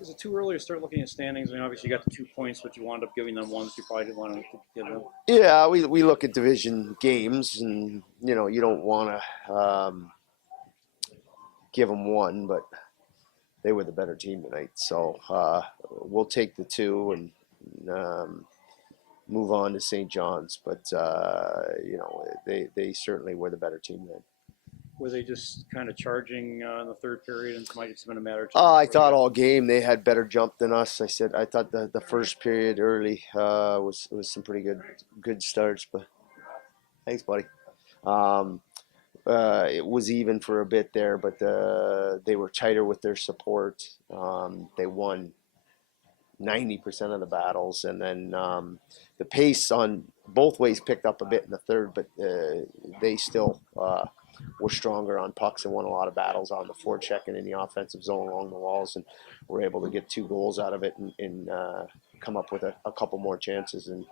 Is it too early to start looking at standings? I mean, obviously you got the 2 points, but you wound up giving them ones you probably didn't want to give them. Yeah, we look at division games, and you don't want to give them one, but they were the better team tonight. So we'll take the 2 and move on to St. John's. But they certainly were the better team then. Were they just kind of charging in the third period, and it might have just been a matter of time? I thought all game they had better jump than us. I thought the first period early was some pretty good starts. But thanks, buddy. It was even for a bit there, but they were tighter with their support. They won 90% of the battles, and then the pace on both ways picked up a bit in the third, but they still were stronger on pucks and won a lot of battles on the forecheck and in the offensive zone along the walls, and were able to get 2 goals out of it and come up with a couple more chances. And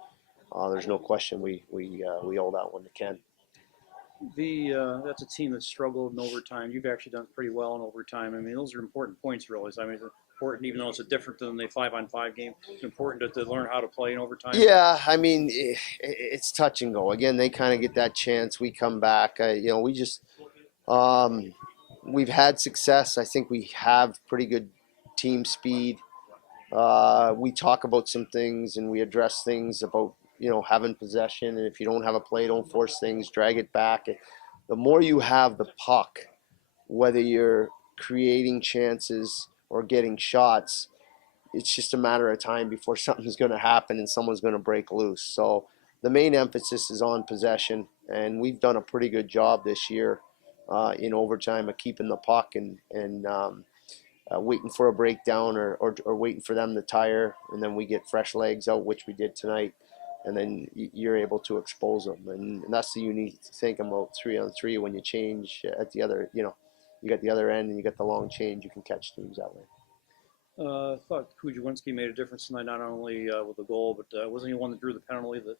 there's no question we owe that one to Ken. That's a team that struggled in overtime. You've actually done pretty well in overtime. I mean, those are important points, really. So, I mean, it's important, even though it's different than the 5-on-5 game. It's important to learn how to play in overtime. Yeah, I mean, it's touch and go. Again, they kind of get that chance. We come back. We just we've had success. I think we have pretty good team speed. We talk about some things and we address things about having possession, and if you don't have a play, don't force things, drag it back. The more you have the puck, whether you're creating chances or getting shots, it's just a matter of time before something's going to happen and someone's going to break loose. So the main emphasis is on possession, and we've done a pretty good job this year in overtime of keeping the puck and waiting for a breakdown or waiting for them to tire, and then we get fresh legs out, which we did tonight. And then you're able to expose them. And that's the unique thing about 3-on-3 when you change at the other, you got the other end and you got the long change, you can catch teams that way. I thought Kowalsky made a difference tonight, not only with the goal, but wasn't he the one that drew the penalty that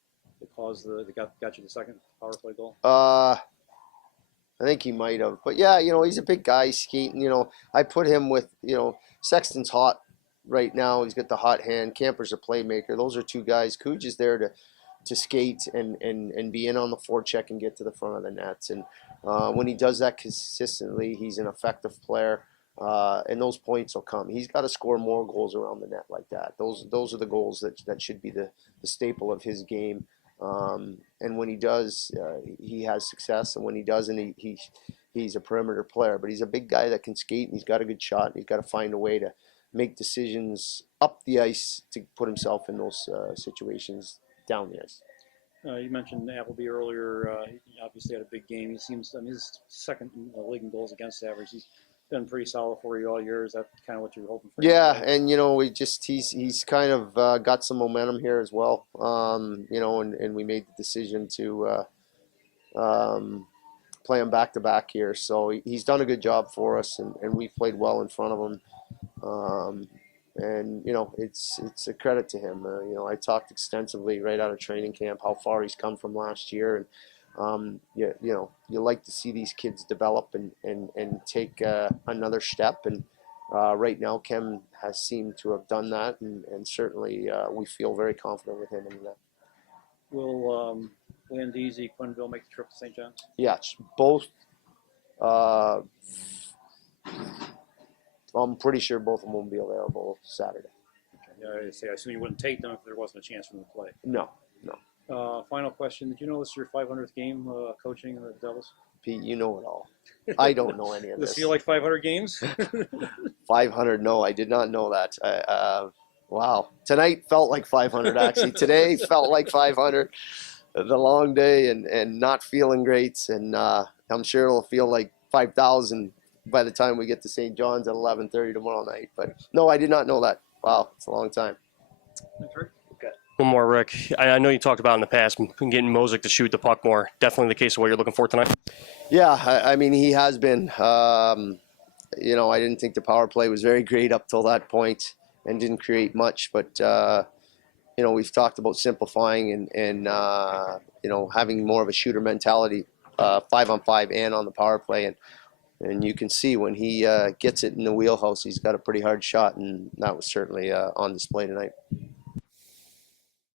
caused that got you the second power play goal? I think he might have. But yeah, he's a big guy skating. I put him with, Sexton's hot right now. He's got the hot hand. Camper's a playmaker. Those are 2 guys. Cooge is there to skate and be in on the forecheck and get to the front of the nets. And when he does that consistently, he's an effective player. And those points will come. He's got to score more goals around the net like that. Those are the goals that should be the staple of his game. And when he does, he has success. And when he doesn't, he's a perimeter player. But he's a big guy that can skate, and he's got a good shot. And he's got to find a way to make decisions up the ice to put himself in those situations down the ice. You mentioned Appleby earlier. He obviously had a big game. He seems, he's second in the league in goals against average. He's been pretty solid for you all year. Is that kind of what you were hoping for? Yeah, and he's kind of got some momentum here as well. And we made the decision to play him back-to-back here. So he's done a good job for us, and we've played well in front of him. And it's a credit to him. I talked extensively right out of training camp how far he's come from last year, and you like to see these kids develop and take another step. And right now, Kem has seemed to have done that, and certainly we feel very confident with him in that. Will Landese, Quenneville make the trip to St. John's? Yes, both. I'm pretty sure both of them won't be available Saturday. Okay. I assume you wouldn't take them if there wasn't a chance for them to play. No. Final question. Did you know this is your 500th game coaching the Devils? Pete, you know it all. I don't know any of this. Does it feel like 500 games? 500, no, I did not know that. Wow. Tonight felt like 500, actually. Today felt like 500. The long day and not feeling great. And I'm sure it'll feel like 5,000 by the time we get to St. John's at 11:30 tomorrow night. But no, I did not know that. Wow, it's a long time. That's right. Okay. One more, Rick. I know you talked about in the past getting Mosick to shoot the puck more. Definitely the case of what you're looking for tonight? Yeah, I mean, he has been. I didn't think the power play was very great up till that point and didn't create much. But, we've talked about simplifying and having more of a shooter mentality, 5-on-5 and on the power play. And And you can see when he gets it in the wheelhouse, he's got a pretty hard shot, and that was certainly on display tonight.